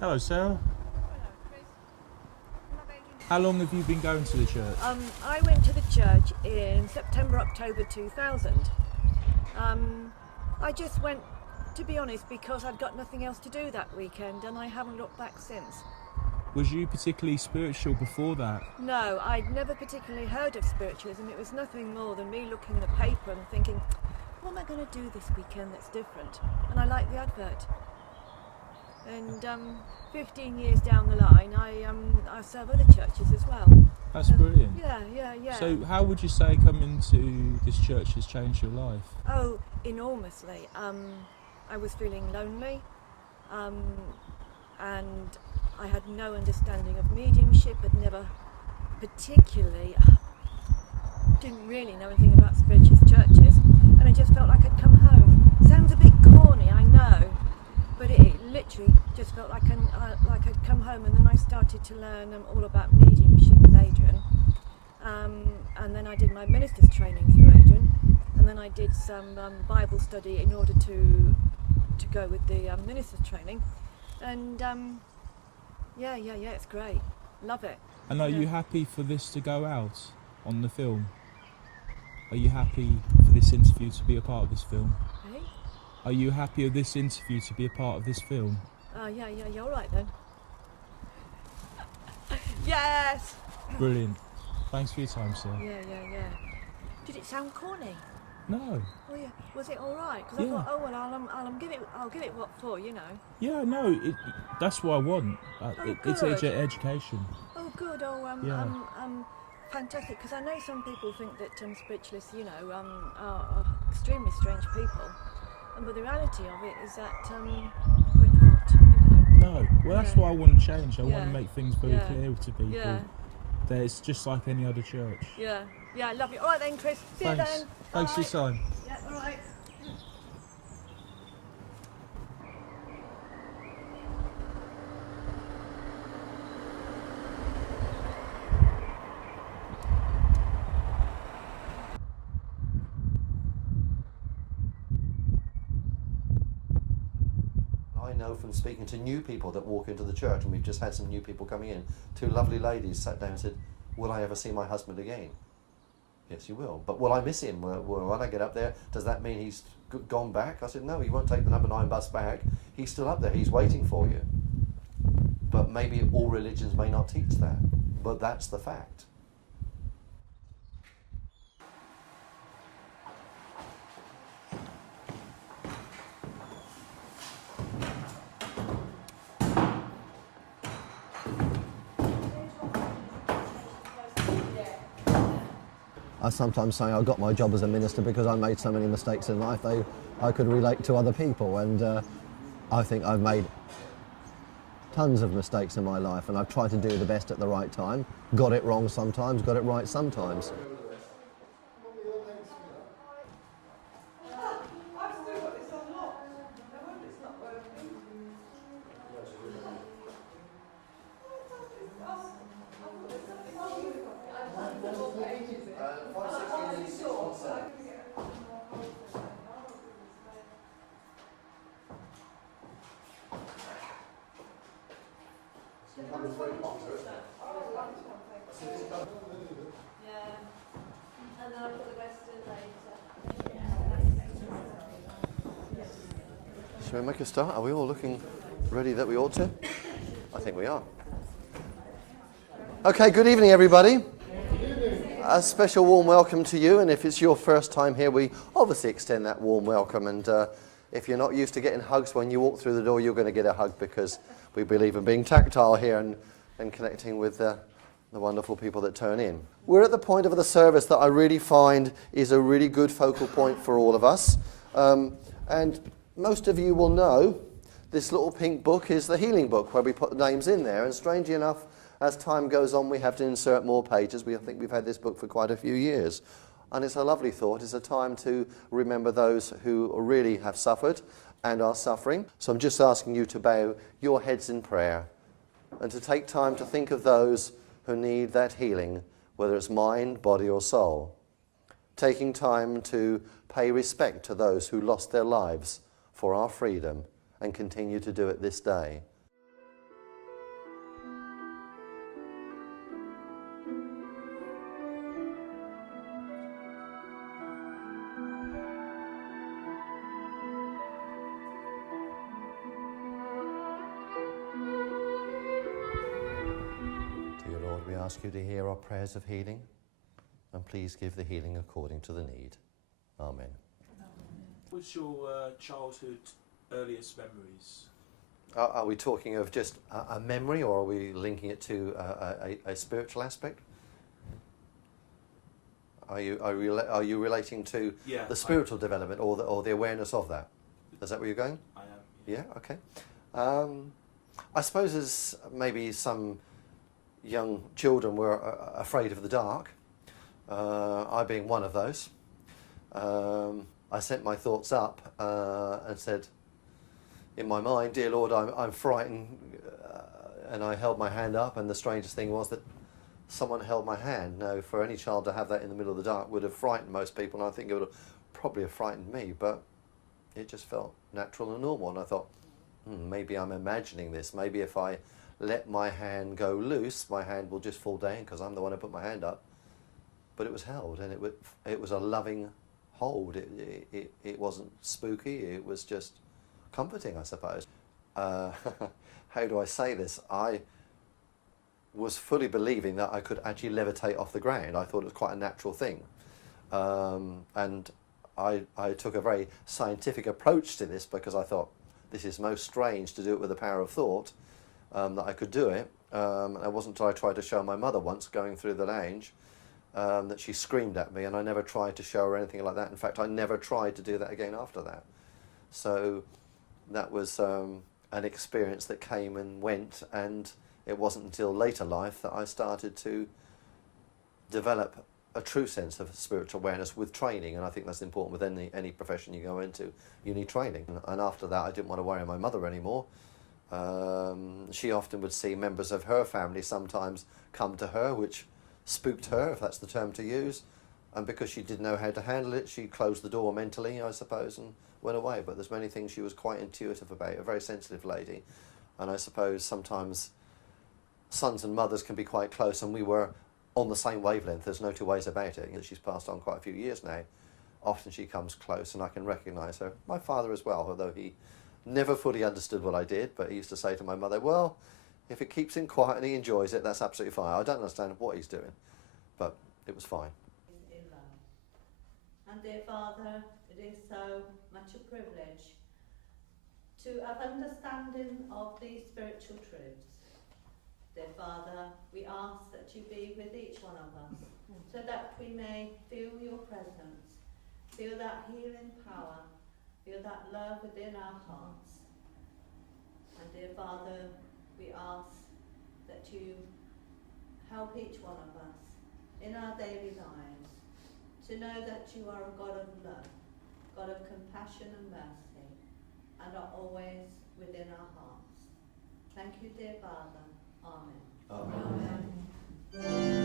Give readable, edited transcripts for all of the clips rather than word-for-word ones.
Hello, Sarah. How long have you been going to the church? I went to the church in September, October 2000. I just went, to be honest, because I'd got nothing else to do that weekend, and I haven't looked back since. Was you particularly spiritual before that? No, I'd never particularly heard of spiritualism. It was nothing more than me looking at a paper and thinking, what am I going to do this weekend that's different? And I liked the advert. And 15 years down the line, I serve other churches as well. That's brilliant. Yeah. So how would you say coming to this church has changed your life? Oh, enormously. I was feeling lonely, and I had no understanding of mediumship. I'd never didn't really know anything about spiritualist churches, and I just felt like I'd come home. Sounds a bit corny, I know, but it literally just felt like I'd come home. And then I started to learn all about mediumship with Adrian, and then I did my minister's training through Adrian, and then I did some Bible study in order to go with the minister's training, and yeah, it's great, love it. And are you happy for this to go out on the film? Are you happy for this interview to be a part of this film? Hey? Are you happy with this interview to be a part of this film? Yeah, you're all right then. Yes! Brilliant. Thanks for your time, sir. Yeah. Did it sound corny? No. Oh yeah. Was it all right? Because Yeah. I thought, oh well, I'll give it what for, you know. Yeah, no. That's what I want. It's good. education. Oh good. Yeah. Fantastic. Because I know some people think that spiritualists, are extremely strange people, but the reality of it is that we're not. You know. No. Well, that's what I want to change. I want to make things very clear to people. Yeah. That it's just like any other church. Yeah, I love you. All right then, Chris. See you then. Thanks for your time. Yeah, all right. I know from speaking to new people that walk into the church, and we've just had some new people coming in, two lovely ladies sat down and said, will I ever see my husband again? Yes, you will. But will I miss him? When I get up there, does that mean he's gone back? I said, no, he won't take the number 9 bus back. He's still up there. He's waiting for you. But maybe all religions may not teach that. But that's the fact. I sometimes say I got my job as a minister because I made so many mistakes in life. I could relate to other people, and I think I've made tons of mistakes in my life, and I've tried to do the best at the right time. Got it wrong sometimes, got it right sometimes. Shall we make a start? Are we all looking ready that we ought to? I think we are. Okay, good evening everybody. A special warm welcome to you, and if it's your first time here, we obviously extend that warm welcome, and if you're not used to getting hugs when you walk through the door, you're going to get a hug, because we believe in being tactile here and connecting with the wonderful people that turn in. We're at the point of the service that I really find is a really good focal point for all of us, and most of you will know this little pink book is the healing book, where we put the names in there, and strangely enough, as time goes on, we have to insert more pages. I think we've had this book for quite a few years. And it's a lovely thought. It's a time to remember those who really have suffered and are suffering. So I'm just asking you to bow your heads in prayer and to take time to think of those who need that healing, whether it's mind, body or soul. Taking time to pay respect to those who lost their lives for our freedom and continue to do it this day. ask you to hear our prayers of healing, and please give the healing according to the need. Amen. What's your childhood earliest memories? Are we talking of just a memory, or are we linking it to a spiritual aspect? Are you relating to the spiritual development or the awareness of that? Is that where you're going? I am. Yeah, okay. I suppose as maybe some young children were afraid of the dark, I being one of those, I sent my thoughts up and said, in my mind, dear Lord, I'm frightened, and I held my hand up, and the strangest thing was that someone held my hand. Now, for any child to have that in the middle of the dark would have frightened most people, and I think it would have probably have frightened me, but it just felt natural and normal, and I thought, maybe I'm imagining this. Maybe if I let my hand go loose, my hand will just fall down because I'm the one who put my hand up. But it was held, and it was a loving hold. It wasn't spooky, it was just comforting, I suppose. How do I say this? I was fully believing that I could actually levitate off the ground. I thought it was quite a natural thing. And I took a very scientific approach to this because I thought, this is most strange to do it with the power of thought, that I could do it. And it wasn't until I tried to show my mother once going through the lounge that she screamed at me, and I never tried to show her anything like that. In fact, I never tried to do that again after that. So that was an experience that came and went, and it wasn't until later life that I started to develop a true sense of spiritual awareness with training, and I think that's important with any profession you go into. You need training. And after that, I didn't want to worry my mother anymore. She often would see members of her family sometimes come to her, which spooked her, if that's the term to use, and because she didn't know how to handle it, she closed the door mentally, I suppose, and went away. But there's many things she was quite intuitive about, a very sensitive lady, and I suppose sometimes sons and mothers can be quite close, and we were on the same wavelength. There's no two ways about it. She's passed on quite a few years now. Often she comes close and I can recognise her. My father as well, although he never fully understood what I did, but he used to say to my mother, well, if it keeps him quiet and he enjoys it, that's absolutely fine. I don't understand what he's doing, but it was fine. In love. And dear Father, it is so much a privilege to have understanding of these spiritual truths. Dear Father, we ask that you be with each one of us, so that we may feel your presence, feel that healing power, feel that love within our hearts. And dear Father, we ask that you help each one of us in our daily lives to know that you are a God of love, God of compassion and mercy, and are always within our hearts. Thank you, dear Father. Amen. Amen. Amen.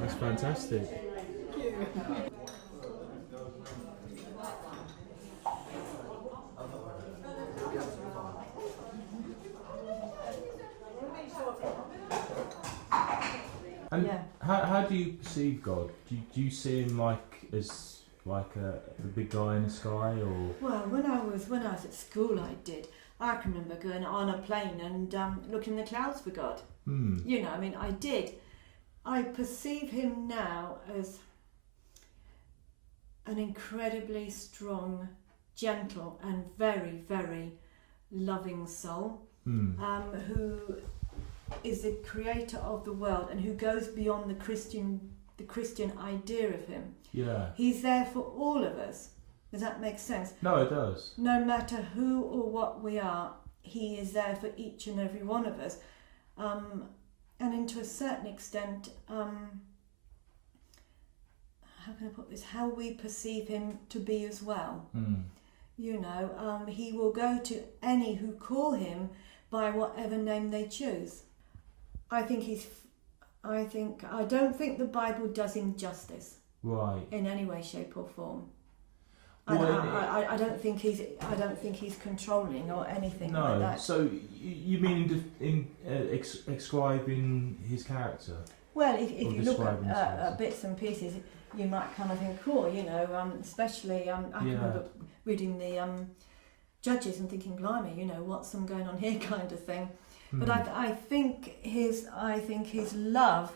That's fantastic. And how do you perceive God? Do you see him as a big guy in the sky, or? Well, when I was at school, I can remember going on a plane and looking in the clouds for God. You know, I mean, I did. I perceive him now as an incredibly strong, gentle, and very, very loving soul, who is the creator of the world and who goes beyond the Christian idea of him. Yeah. He's there for all of us. Does that make sense? No, it does. No matter who or what we are, he is there for each and every one of us. And to a certain extent, how can I put this? How we perceive him to be as well. You know, he will go to any who call him by whatever name they choose. I don't think the Bible does him justice. Right. In any way, shape, or form. Well, I don't think he's controlling or anything like that. So you mean in ascribing his character? Well, if you look at bits and pieces, you might kind of think, cool, you know, especially I can remember reading the Judges and thinking, blimey, you know, what's some going on here kind of thing. But I think his love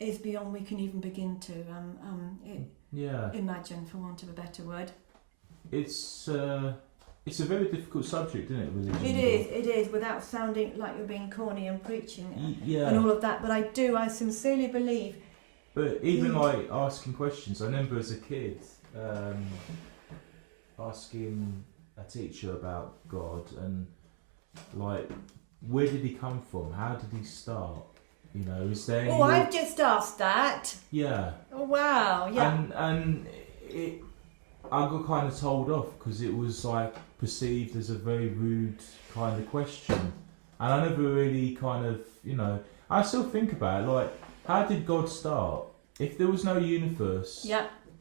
is beyond we can even begin to imagine, for want of a better word. It's a very difficult subject, isn't it, religion? It is, without sounding like you're being corny and preaching and all of that. But I sincerely believe. But even like asking questions, I remember as a kid asking a teacher about God and like, where did he come from? How did he start? You know, is there? Oh, I've just asked that. Yeah. Oh wow, yeah. And I got kind of told off because it was like perceived as a very rude kind of question, and I never really kind of, you know, I still think about it, like, how did God start? If there was no universe,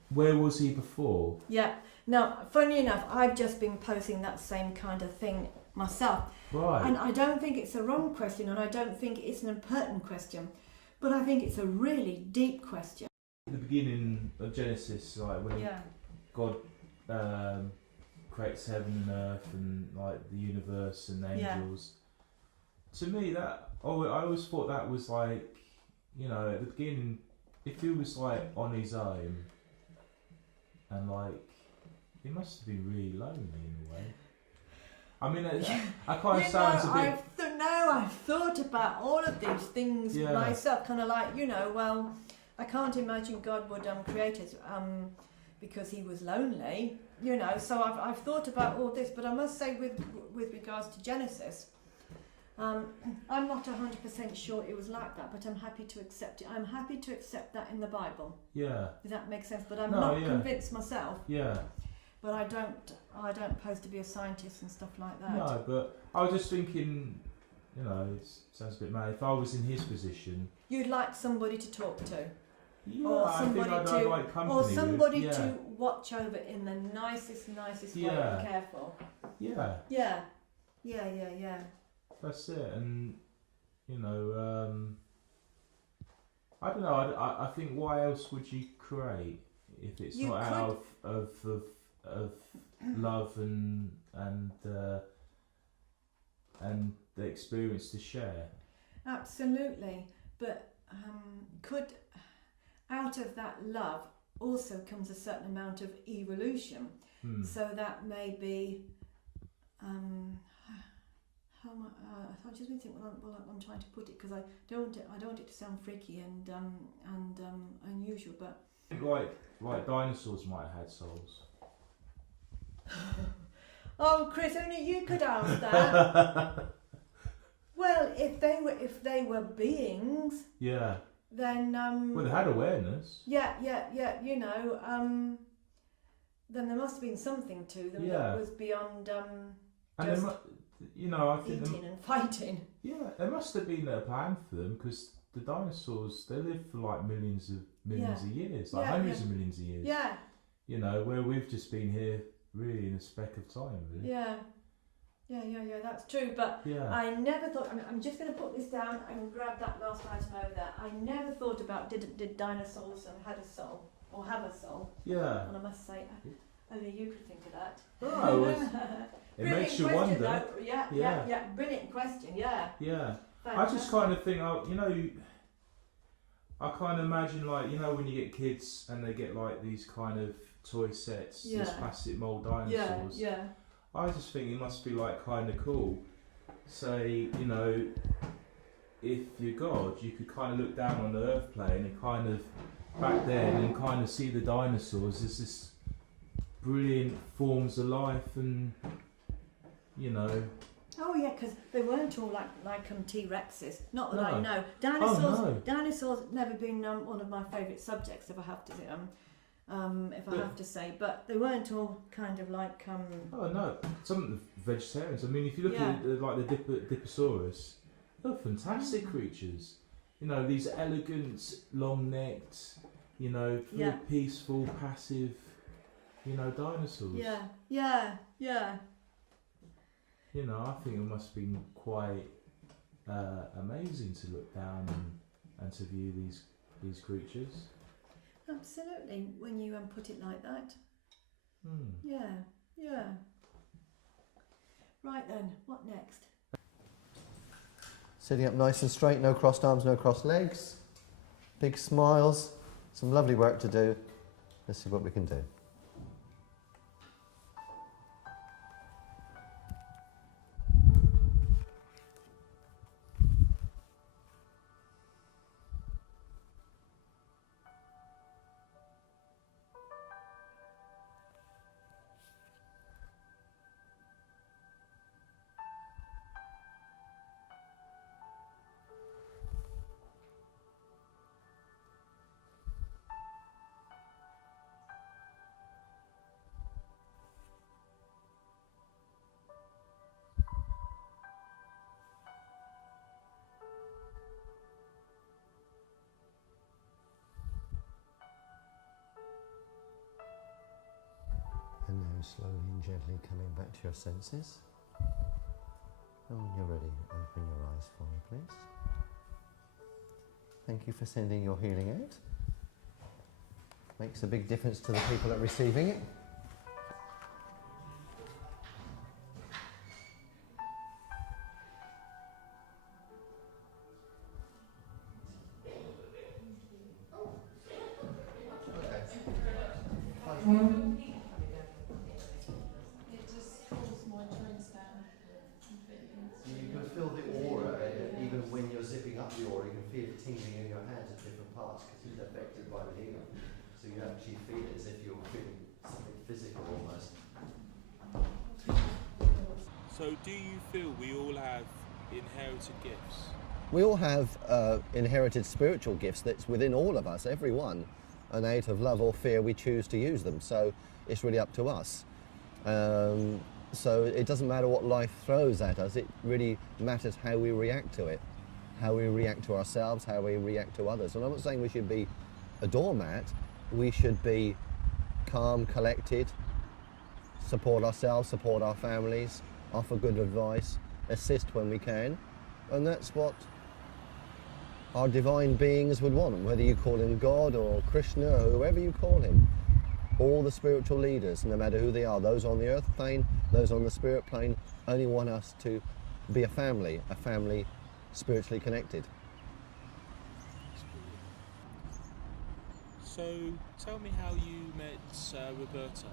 where was he before? Yeah. Now, funny enough, I've just been posing that same kind of thing myself. Right. And I don't think it's a wrong question, and I don't think it's an impertinent question, but I think it's a really deep question. At the beginning of Genesis, like when God creates heaven and earth and like the universe and the angels, to me I always thought that was like, you know, at the beginning, if he was like on his own, and like, he must have been really lonely in a way. I mean, I kind of sounds a bit... I've thought about all of these things myself, kind of like, you know, well, I can't imagine God would create us because he was lonely, you know, so I've thought about all this, but I must say with regards to Genesis, I'm not 100% sure it was like that, but I'm happy to accept it. I'm happy to accept that in the Bible. Yeah. Does that make sense? But I'm not convinced myself. Yeah. But I don't pose to be a scientist and stuff like that. No, but I was just thinking, you know, it sounds a bit mad. If I was in his position, you'd like somebody to talk to, or somebody to watch over in the nicest way and care for. Yeah. That's it, and you know, I don't know. I think why else would you create if it's not out of love and the experience to share? Absolutely, but could out of that love also comes a certain amount of evolution. So that may be I've just been thinking. Well, I'm trying to put it because I don't want it to sound freaky and unusual, but I think like dinosaurs might have had souls. Oh, Chris, only you could ask that. Well, if they were beings, then well, they had awareness. Yeah. You know, then there must have been something to them that was beyond and just you know, I think eating and fighting. Yeah, there must have been a plan for them because the dinosaurs, they lived for like millions of years, like hundreds of millions of years. Yeah. You know, where we've just been here really in a speck of time, really. Yeah, that's true. But I never thought, I'm just going to put this down and grab that last item over there. I never thought about did dinosaurs had a soul or have a soul. Yeah. And I must say, only you could think of that. Oh, it makes you wonder. Though. Yeah. Brilliant question. Yeah. Fantastic. I just kind of think, you know, I kind of imagine, like, you know, when you get kids and they get like these kind of toy sets, these plastic mould dinosaurs. Yeah. I just think it must be like kind of cool say, you know, if you're God, you could kind of look down on the earth plane and kind of back then and kind of see the dinosaurs as this brilliant forms of life, and you know. Oh yeah, because they weren't all like T-Rexes. Not that No. I know. Dinosaurs never been one of my favourite subjects, if I have to say. But they weren't all kind of like. Oh no, some of the vegetarians. I mean, if you look at the Diplosaurus, they're fantastic creatures. You know, these elegant, long-necked, you know, very peaceful, passive, you know, dinosaurs. Yeah. You know, I think it must have been quite amazing to look down and to view these creatures. Absolutely, when you put it like that. Yeah. Right then, what next? Sitting up nice and straight, no crossed arms, no crossed legs. Big smiles. Some lovely work to do. Let's see what we can do. And now slowly and gently coming back to your senses. And when you're ready, open your eyes for me, please. Thank you for sending your healing out. Makes a big difference to the people that are receiving it. So do you feel we all have inherited gifts? We all have inherited spiritual gifts that's within all of us, everyone. And out of love or fear, we choose to use them. So it's really up to us. So it doesn't matter what life throws at us. It really matters how we react to it, how we react to ourselves, how we react to others. And I'm not saying we should be a doormat. We should be calm, collected, support ourselves, support our families, offer good advice, assist when we can. And that's what our divine beings would want, whether you call him God or Krishna or whoever you call him. All the spiritual leaders, no matter who they are, those on the earth plane, those on the spirit plane, only want us to be a family spiritually connected. So tell me how you met Roberta.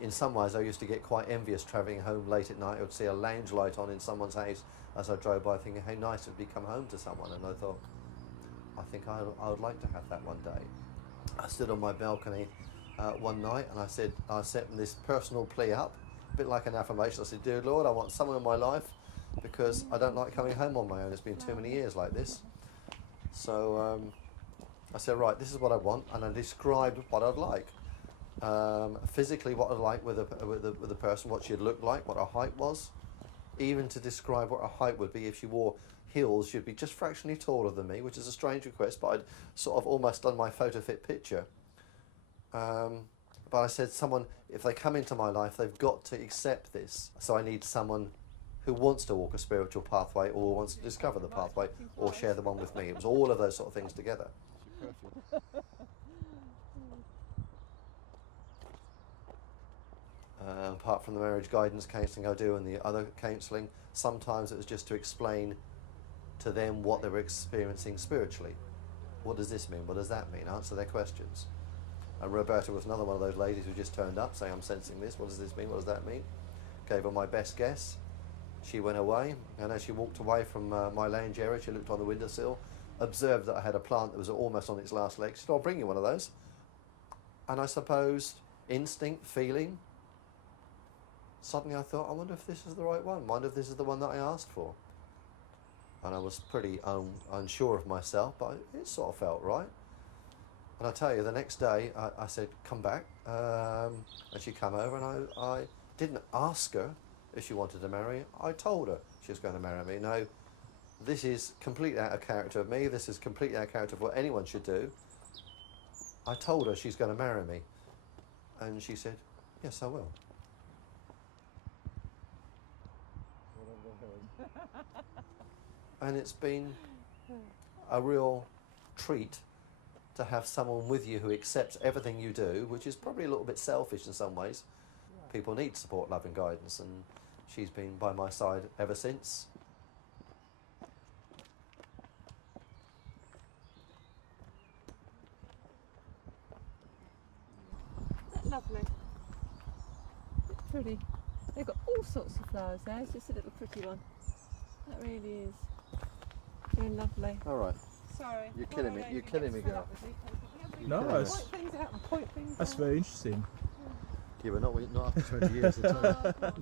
In some ways, I used to get quite envious travelling home late at night. I would see a lounge light on in someone's house as I drove by, thinking how nice it would be to come home to someone. And I thought, I think I would like to have that one day. I stood on my balcony one night and I set this personal plea up, a bit like an affirmation. I said, "Dear Lord, I want someone in my life because I don't like coming home on my own. It's been too many years like this." So I said, right, this is what I want, and I described what I'd like. Physically what I'd like with a person, what she'd look like, what her height was, even to describe what her height would be. If she wore heels, she'd be just fractionally taller than me, which is a strange request, but I'd sort of almost done my photo fit picture. But I said, someone, if they come into my life, they've got to accept this. So I need someone who wants to walk a spiritual pathway, or wants to discover the pathway, or share the one with me. It was all of those sort of things together. Apart from the marriage guidance counselling I do and the other counselling, sometimes it was just to explain to them what they were experiencing spiritually. What does this mean? What does that mean? Answer their questions. And Roberta was another one of those ladies who just turned up saying, I'm sensing this, what does this mean, what does that mean? Gave her my best guess. She went away, and as she walked away from my lounge area, she looked on the windowsill, observed that I had a plant that was almost on its last leg. She said, I'll bring you one of those. And I suppose instinct, feeling, suddenly I thought, I wonder if this is the right one. I wonder if this is the one that I asked for. And I was pretty unsure of myself, but it sort of felt right. And I tell you, the next day I said, come back. And she came over, and I didn't ask her if she wanted to marry. I told her she was going to marry me. No, this is completely out of character of me. This is completely out of character of what anyone should do. I told her she's going to marry me. And she said, yes, I will. And it's been a real treat to have someone with you who accepts everything you do, which is probably a little bit selfish in some ways. People need support, love and guidance, and she's been by my side ever since. Isn't that lovely? It's pretty. They've got all sorts of flowers there. It's just a little pretty one. That really is. Very lovely. All right. Sorry. You're killing me. You're killing me, girl. No, point things out and point things that's out. very interesting. Yeah, but not after 20 years at all.